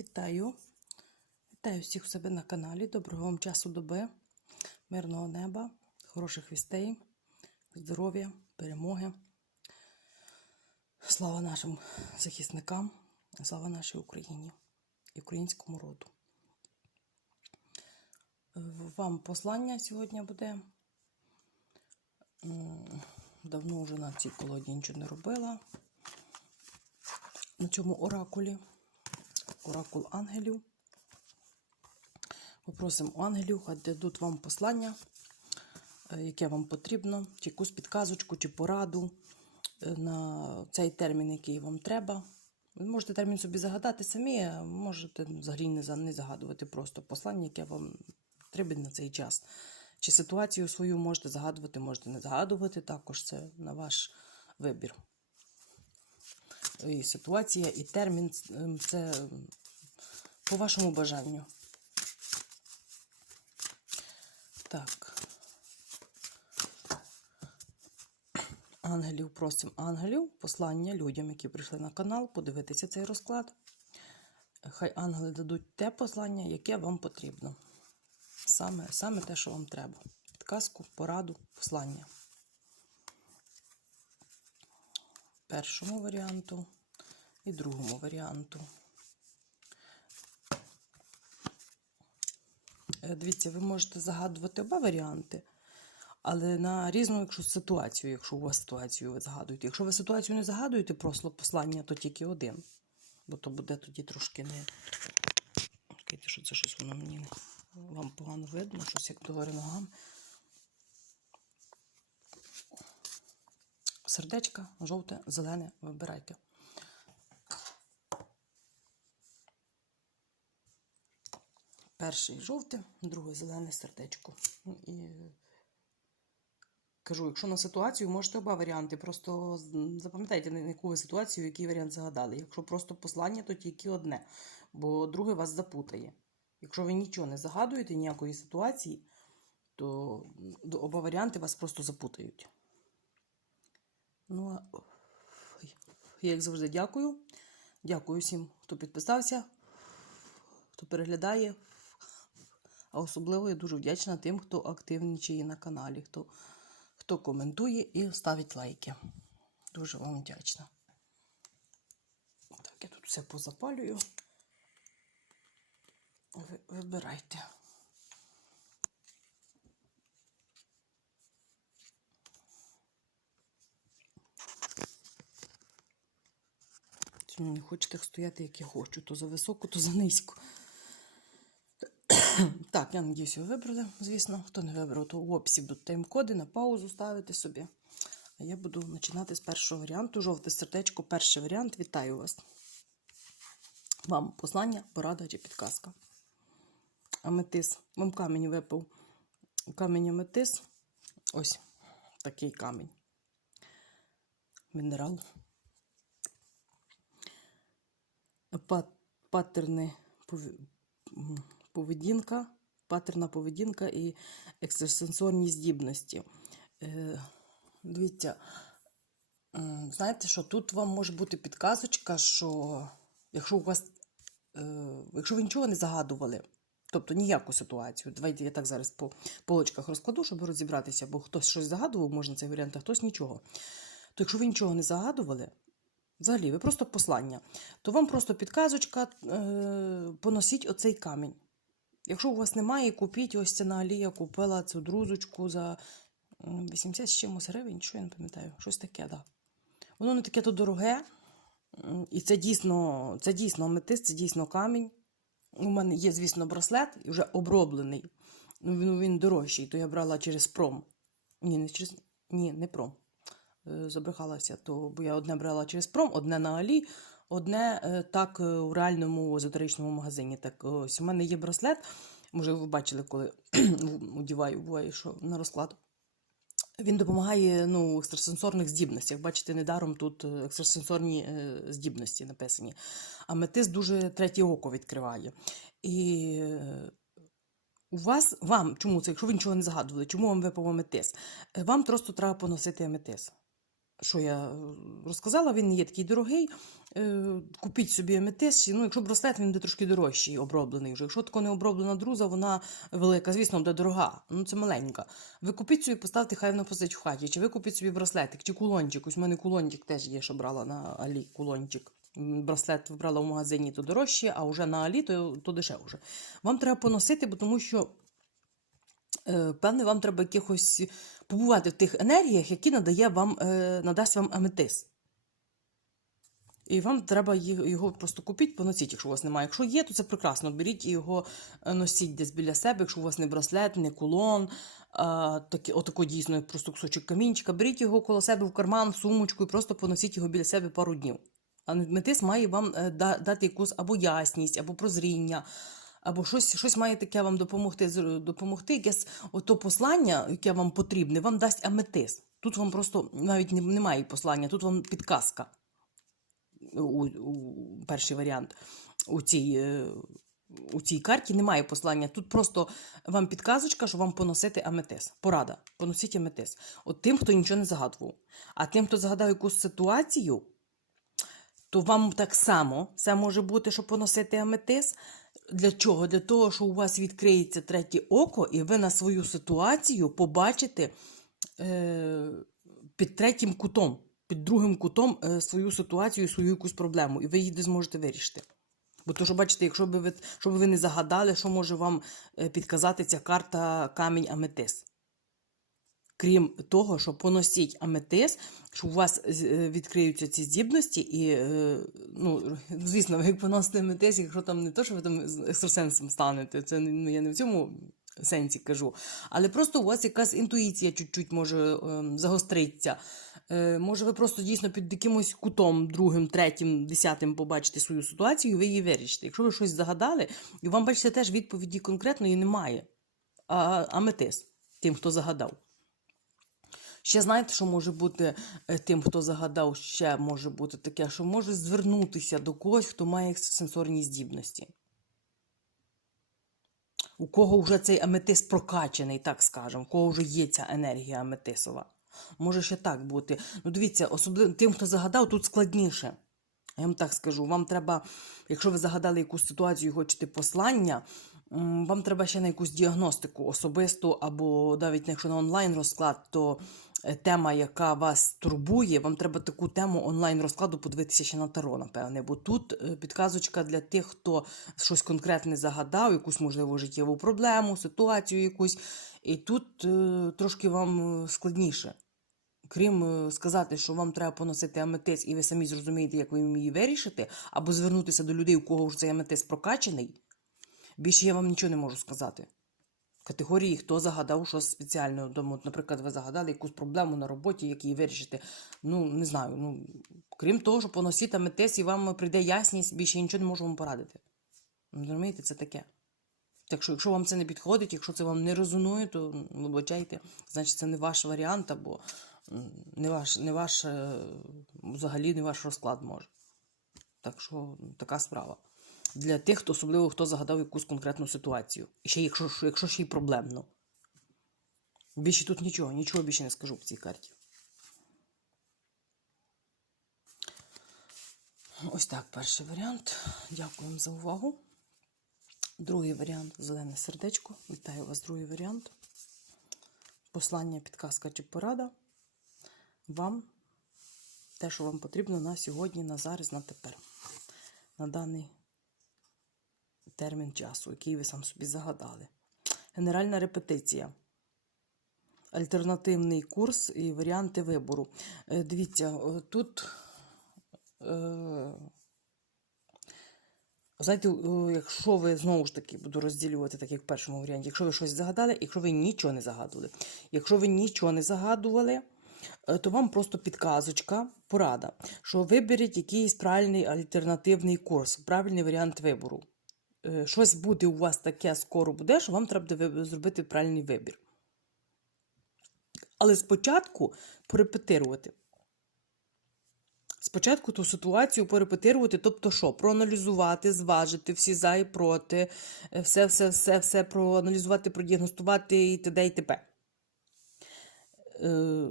Вітаю! Вітаю всіх у себе на каналі. Доброго вам часу доби, мирного неба, хороших вістей, здоров'я, перемоги. Слава нашим захисникам, слава нашій Україні і українському роду. Вам послання сьогодні буде. Давно вже на цій колоді нічого не робила. На цьому оракулі оракул ангелів. Попросимо у ангелів, хай дадуть вам послання, е, яке вам потрібно, чи якусь підказочку, чи пораду е, на цей термін, який вам треба. Ви можете термін собі загадати самі, а можете взагалі не загадувати просто послання, яке вам потрібне на цей час. Чи ситуацію свою можете загадувати, можете не загадувати, також це на ваш вибір і ситуація, і термін ем, це ем, по вашому бажанню. Так. Ангелів просимо ангелів, послання людям, які прийшли на канал, подивитися цей розклад. Хай ангели дадуть те послання, яке вам потрібно. Саме, саме те, що вам треба. Підказку, пораду, послання. Першому варіанту і другому варіанту. Е, Дивіться, ви можете загадувати оба варіанти, але на різну якщо ситуацію, якщо у вас ситуацію ви загадуєте. Якщо ви ситуацію не загадуєте, просто послання, то тільки один. Бо то буде тоді трошки не. Чекайте, що це щось воно мені вам погано видно, щось як догори ногам. Сердечка, жовте, зелене, вибирайте. Перший жовте, другий зелене сердечко. Ну, І кажу, якщо на ситуацію, можете оба варіанти. Просто запам'ятайте, на яку ви ситуацію, який варіант загадали. Якщо просто послання, то тільки одне, бо друге вас запутає. Якщо ви нічого не загадуєте, ніякої ситуації, то оба варіанти вас просто запутають. Ну, а я, як завжди, дякую. Дякую всім, хто підписався, хто переглядає. А особливо я дуже вдячна тим, хто активничає на каналі, хто, хто коментує і ставить лайки. Дуже вам вдячна. Так, я тут все позапалюю. Ви, вибирайте. Мені хочете стояти, як я хочу, то за високо, то за низько. Так, я надіюсь, ви вибрали, звісно. Хто не вибрав, то в описі будуть тайм-коди на паузу ставити собі. А я буду починати з першого варіанту. Жовте сердечко, перший варіант. Вітаю вас. Вам послання, порада чи підказка. Аметис. Вам камінь випав. Камінь аметис. Ось такий камінь. Мінерал. Паттерни поведінка, паттерна поведінка і екстрасенсорні здібності. Е, дивіться, знаєте що, тут вам може бути підказочка, що якщо у вас, е, якщо ви нічого не загадували, тобто ніяку ситуацію, давайте я так зараз по полочках розкладу, щоб розібратися, бо хтось щось загадував, можна цей варіант, а хтось нічого. То якщо ви нічого не загадували, взагалі, ви просто послання, то вам просто підказочка, е, поносіть оцей камінь. Якщо у вас немає, купіть ось це на Алі, я купила цю друзочку за 80 з чимось гривень, що я не пам'ятаю, щось таке, да. Воно не таке то дороге, і це дійсно, це дійсно аметист, це дійсно камінь. У мене є, звісно, браслет, вже оброблений. Ну, Він, він дорожчий, то я брала через пром. Ні, не через. Ні, не пром. Е, Забрехалася, то бо я одне брала через пром, одне на Алі, одне е, так е, у реальному езотеричному магазині. Так ось у мене є браслет. Може, ви бачили, коли одіваю, буває, що на розклад. Він допомагає ну, екстрасенсорних здібностях. Бачите, недаром тут екстрасенсорні здібності написані. Аметист дуже третє око відкриває. І у вас, вам, чому це, якщо ви нічого не загадували, чому вам випав аметист? Е, Вам просто треба поносити аметист. Що я е, розказала, він не є такий дорогий. Е, Купіть собі аметист. Ну, якщо браслет, він буде трошки дорожчий, оброблений вже. Якщо тако не оброблена друза, вона велика, звісно, буде дорога. Ну це маленька. Ви купіть собі, поставте, хай вона посидить в хаті. Чи ви купіть собі браслетик, чи кулончик. Ось у мене кулончик теж є, що брала на Алі кулончик. Браслет вибрала в магазині, то дорожче, а вже на Алі, то, то дешевше. Вам треба поносити, бо тому що. Е, Певне, вам треба якихось побувати в тих енергіях, які надає вам, е, надасть вам аметис. І вам треба його просто купіть, поносіть, якщо у вас немає. Якщо є, то це прекрасно. Беріть і його е, носіть десь біля себе, якщо у вас не браслет, не кулон, а, такі, отако дійсно просто кусочок камінчика. Беріть його коло себе в карман, в сумочку і просто поносіть його біля себе пару днів. А метис має вам дати якусь або ясність, або прозріння, або щось, щось має таке вам допомогти, допомогти. Якесь ото послання, яке вам потрібне, вам дасть аметис. Тут вам просто навіть немає послання, тут вам підказка у, у перший варіант у цій, е, у цій карті немає послання. Тут просто вам підказочка, що вам поносити аметис. Порада. Поносіть аметис. От тим, хто нічого не загадував. А тим, хто загадав якусь ситуацію, то вам так само це може бути, щоб поносити аметис. Для чого? Для того, що у вас відкриється третє око, і ви на свою ситуацію побачите е, під третім кутом, під другим кутом е, свою ситуацію, свою якусь проблему, і ви її зможете вирішити. Бо то, що бачите, якщо б ви, щоб ви не загадали, що може вам е, підказати ця карта камінь аметис. Крім того, що поносіть аметис, що у вас е, відкриються ці здібності, і, е, ну, звісно, ви як поносите аметис, якщо там не то, що ви там екстрасенсом станете, це ну, я не в цьому сенсі кажу. Але просто у вас якась інтуїція чуть-чуть може ем, загостритися. Е, може, ви просто дійсно під якимось кутом, другим, третім, десятим побачите свою ситуацію, і ви її вирішите. Якщо ви щось загадали, і вам бачите теж відповіді конкретної немає. А аметис тим, хто загадав. Ще знаєте, що може бути е, тим, хто загадав, ще може бути таке, що може звернутися до когось, хто має екстрасенсорні здібності. У кого вже цей аметис прокачаний, так скажемо, у кого вже є ця енергія аметисова. Може ще так бути. Ну, дивіться, особливо тим, хто загадав, тут складніше. Я вам так скажу, вам треба, якщо ви загадали якусь ситуацію і хочете послання, вам треба ще на якусь діагностику особисту, або навіть якщо на онлайн розклад, то тема, яка вас турбує, вам треба таку тему онлайн розкладу подивитися ще на таро, напевне. Бо тут е, підказочка для тих, хто щось конкретне загадав, якусь можливо життєву проблему, ситуацію якусь. І тут е, трошки вам е, складніше. Крім е, сказати, що вам треба поносити аметис, і ви самі зрозумієте, як ви її вирішите, або звернутися до людей, у кого вже цей аметис прокачаний, більше я вам нічого не можу сказати. Категорії, хто загадав щось спеціально. Тому, наприклад, ви загадали якусь проблему на роботі, як її вирішити. Ну, не знаю. Ну, крім того, що поносити аметис, і вам прийде ясність, більше нічого не можу вам порадити. Ну, Розумієте, це таке. Так що, якщо вам це не підходить, якщо це вам не резонує, то вибачайте, значить це не ваш варіант, або не ваш, не ваш е, взагалі не ваш розклад може. Так що така справа. Для тих, хто особливо хто загадав якусь конкретну ситуацію. І ще якщо, якщо ще й проблемно. Більше тут нічого, нічого більше не скажу в цій карті. Ось так, перший варіант. Дякую вам за увагу. Другий варіант зелене сердечко. Вітаю вас, другий варіант. Послання, підказка чи порада. Вам те, що вам потрібно на сьогодні, на зараз, на тепер. На даний термін часу, який ви сам собі загадали. Генеральна репетиція. Альтернативний курс і варіанти вибору. Е, Дивіться, е, тут. Е, Знаєте, якщо ви знову ж таки буду розділювати, так як в першому варіанті, якщо ви щось загадали, якщо ви нічого не загадували. Якщо ви нічого не загадували, то вам просто підказочка, порада, що виберіть якийсь правильний альтернативний курс, правильний варіант вибору. Е, Щось буде у вас таке скоро буде, що вам треба зробити правильний вибір. Але спочатку порепетирувати. Спочатку ту ситуацію порепетирувати, тобто що? Проаналізувати, зважити всі за і проти, е, все, все, все, все проаналізувати, продіагностувати і т.д. і т.п. е,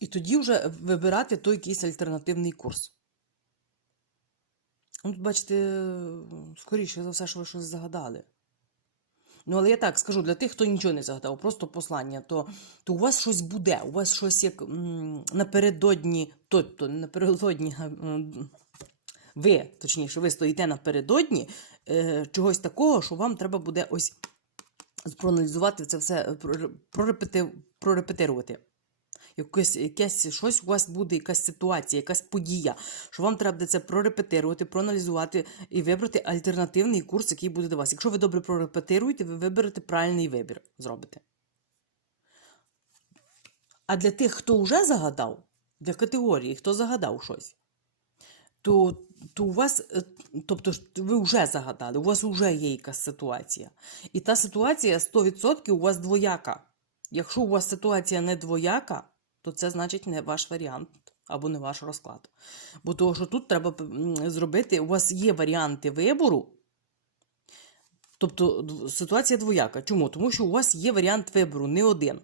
і тоді вже вибирати той якийсь альтернативний курс. Ну, Тут, бачите, скоріше за все, що ви щось загадали. Ну, але я так скажу, для тих, хто нічого не загадав, просто послання, то, то у вас щось буде, у вас щось як напередодні, тобто напередодні, ви, точніше, ви стоїте напередодні е, чогось такого, що вам треба буде ось проаналізувати це все, прорепети, прорепетирувати. Якесь, якесь щось у вас буде, якась ситуація, якась подія, що вам треба це прорепетирувати, проаналізувати і вибрати альтернативний курс, який буде до вас. Якщо ви добре прорепетируєте, ви виберете правильний вибір. Зробите. А для тих, хто вже загадав, для категорії, хто загадав щось, то, то у вас, е, тобто ви вже загадали, у вас вже є якась ситуація. І та ситуація 100% у вас двояка. Якщо у вас ситуація не двояка, то це значить не ваш варіант або не ваш розклад. Бо того, що тут треба зробити, у вас є варіанти вибору. Тобто ситуація двояка. Чому? Тому що у вас є варіант вибору, не один.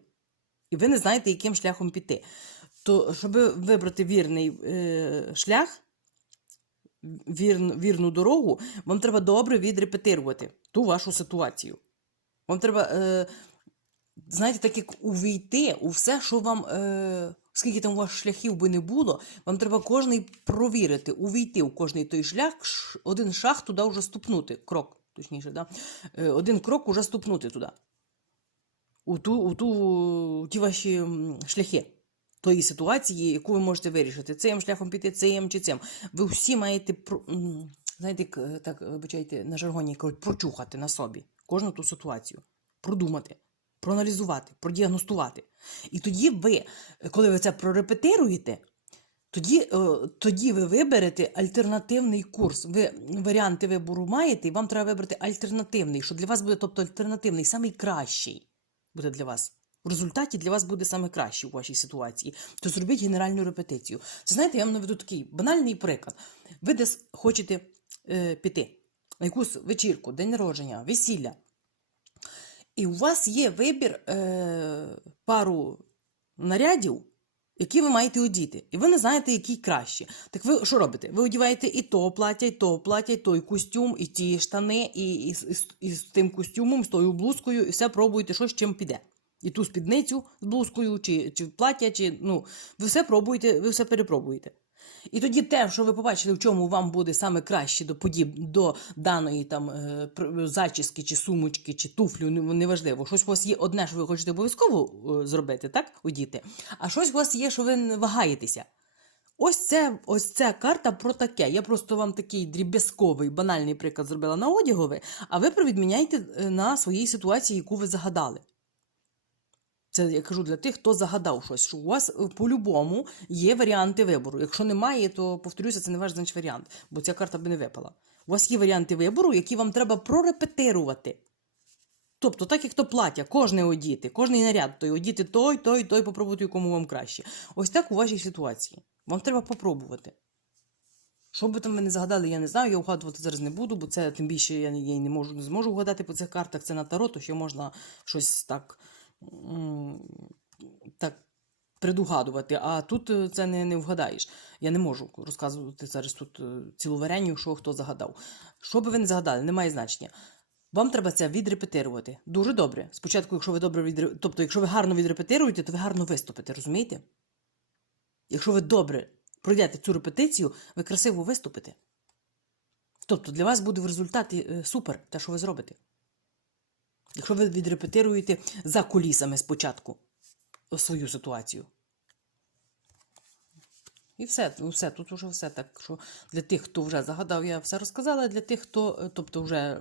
І ви не знаєте, яким шляхом піти. То, щоб вибрати вірний е, шлях, вірну, вірну дорогу, вам треба добре відрепетирувати ту вашу ситуацію. Вам треба, е, знаєте, так як увійти у все, що вам, е, скільки там у вас шляхів би не було, вам треба кожний провірити, увійти у кожний той шлях, один шаг туди вже ступнути, крок, точніше, да? е, один крок уже ступнути туди. У, ту, у, ту, у ті ваші шляхи тої ситуації, яку ви можете вирішити. Цим шляхом піти, цим чи цим. Ви всі маєте, знаєте, е, так, вибачайте, на жаргоні кажуть, прочухати на собі кожну ту ситуацію, продумати, проаналізувати, продіагностувати. І тоді ви, коли ви це прорепетируєте, тоді, е, тоді ви виберете альтернативний курс. Ви варіанти вибору маєте, і вам треба вибрати альтернативний, що для вас буде, тобто альтернативний, самий кращий буде для вас. В результаті для вас буде саме краще у вашій ситуації. То зробіть генеральну репетицію. Це знаєте, я вам наведу такий банальний приклад. Ви десь хочете е, піти на якусь вечірку, день народження, весілля. І у вас є вибір е, пару нарядів, які ви маєте одіти. І ви не знаєте, який краще. Так ви що робите? Ви одіваєте і то плаття, і то плаття, і той костюм, і ті штани, і, і, і, і з тим костюмом, з тою блузкою, і все пробуєте, що з чим піде. І ту спідницю з блузкою, чи, чи плаття, чи ну, ви все пробуєте, ви все перепробуєте. І тоді те, що ви побачили, в чому вам буде саме краще до подіб до даної там е, зачіски, чи сумочки, чи туфлю, неважливо. Щось у вас є одне, що ви хочете обов'язково е, зробити, так? Одіти. А щось у вас є, що ви не вагаєтеся. Ось це, ось ця карта про таке. Я просто вам такий дріб'язковий, банальний приклад зробила на одягове, а ви провідміняйте е, на своїй ситуації, яку ви загадали. Це я кажу для тих, хто загадав щось, що у вас е, по-любому є варіанти вибору. Якщо немає, то повторюся, це не ваш значить варіант, бо ця карта би не випала. У вас є варіанти вибору, які вам треба прорепетирувати. Тобто, так як то плаття, кожне одіти, кожний наряд той одіти той, той, той, попробуйте, якому вам краще. Ось так у вашій ситуації. Вам треба попробувати. Що би там ви не загадали, я не знаю, я угадувати зараз не буду, бо це тим більше я, я не можу не зможу угадати по цих картах. Це на таро, то ще можна щось так, так предугадувати. А тут е, це не, не вгадаєш. Я не можу розказувати зараз тут е, цілу що хто загадав. Що би ви не загадали, немає значення. Вам треба це відрепетирувати. Дуже добре. Спочатку, якщо ви добре відре... тобто, якщо ви гарно відрепетируєте, то ви гарно виступите, розумієте? Якщо ви добре пройдете цю репетицію, ви красиво виступите. Тобто для вас буде в результаті е, супер те, що ви зробите. Якщо ви відрепетируєте за кулісами спочатку свою ситуацію. І все, все, тут вже все. Так що для тих, хто вже загадав, я все розказала. Для тих, хто е, тобто вже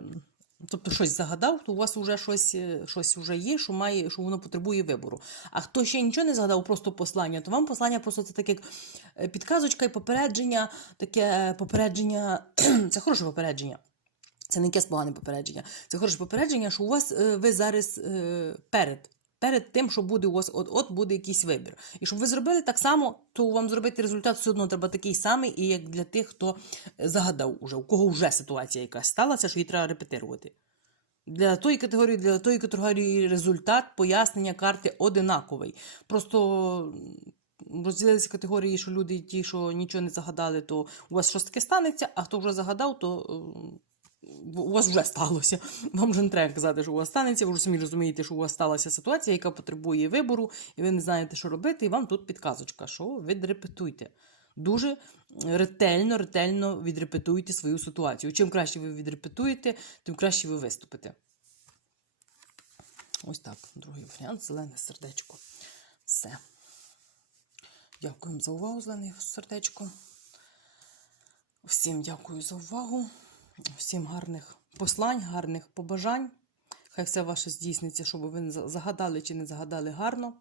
тобто щось загадав, то у вас вже щось, е, щось вже є, що має, що воно потребує вибору. А хто ще нічого не загадав, просто послання, то вам послання просто це так як е, підказочка і попередження, таке попередження, це хороше попередження. Це не якесь погане попередження. Це хороше попередження, що у вас е, ви зараз е, перед. Перед тим, що буде у вас от-от буде якийсь вибір. І щоб ви зробили так само, то вам зробити результат все одно треба такий самий, і як для тих, хто загадав уже, у кого вже ситуація якась сталася, що її треба репетирувати. Для тої категорії, для тої категорії результат пояснення карти одинаковий. Просто розділилися категорії, що люди, ті, що нічого не загадали, то у вас щось таке станеться, а хто вже загадав, то у вас вже сталося. Вам вже не треба казати, що у вас станеться. Ви вже самі розумієте, що у вас сталася ситуація, яка потребує вибору, і ви не знаєте, що робити, і вам тут підказочка, що відрепетуйте. Дуже ретельно, ретельно відрепетуйте свою ситуацію. Чим краще ви відрепетуєте, тим краще ви виступите. Ось так. Другий варіант зелене сердечко. Все. Дякуємо за увагу, зелене сердечко. Всім дякую за увагу. Всім гарних послань, гарних побажань. Хай все ваше здійсниться, щоб ви загадали чи не загадали гарно,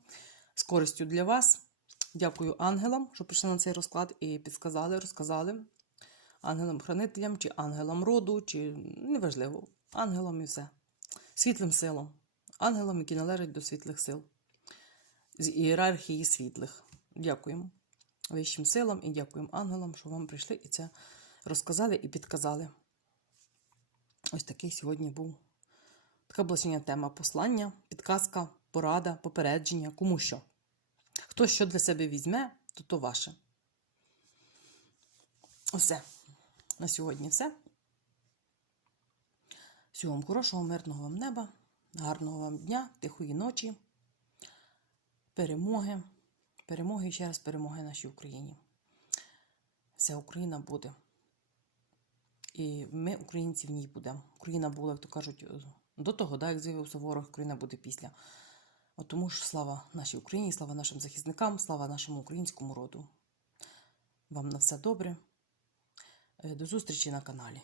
з користю для вас. Дякую ангелам, що прийшли на цей розклад і підсказали, розказали. Ангелам-хранителям, чи ангелам роду, чи неважливо, ангелам і все. Світлим силам. Ангелам, які належать до світлих сил. З ієрархії світлих. Дякуємо вищим силам і дякуємо ангелам, що вам прийшли і це розказали і підказали. Ось такий сьогодні був. Така була тема послання, підказка, порада, попередження, кому що. Хто що для себе візьме, то то ваше. Все. На сьогодні все. Всього вам хорошого, мирного вам неба, гарного вам дня, тихої ночі, перемоги, перемоги і ще раз перемоги нашій Україні. Вся Україна буде. І ми, українці, в ній будемо. Україна була, як то кажуть, до того, да, як з'явився ворог, Україна буде після. От тому ж слава нашій Україні, слава нашим захисникам, слава нашому українському роду. Вам на все добре. Е, До зустрічі на каналі.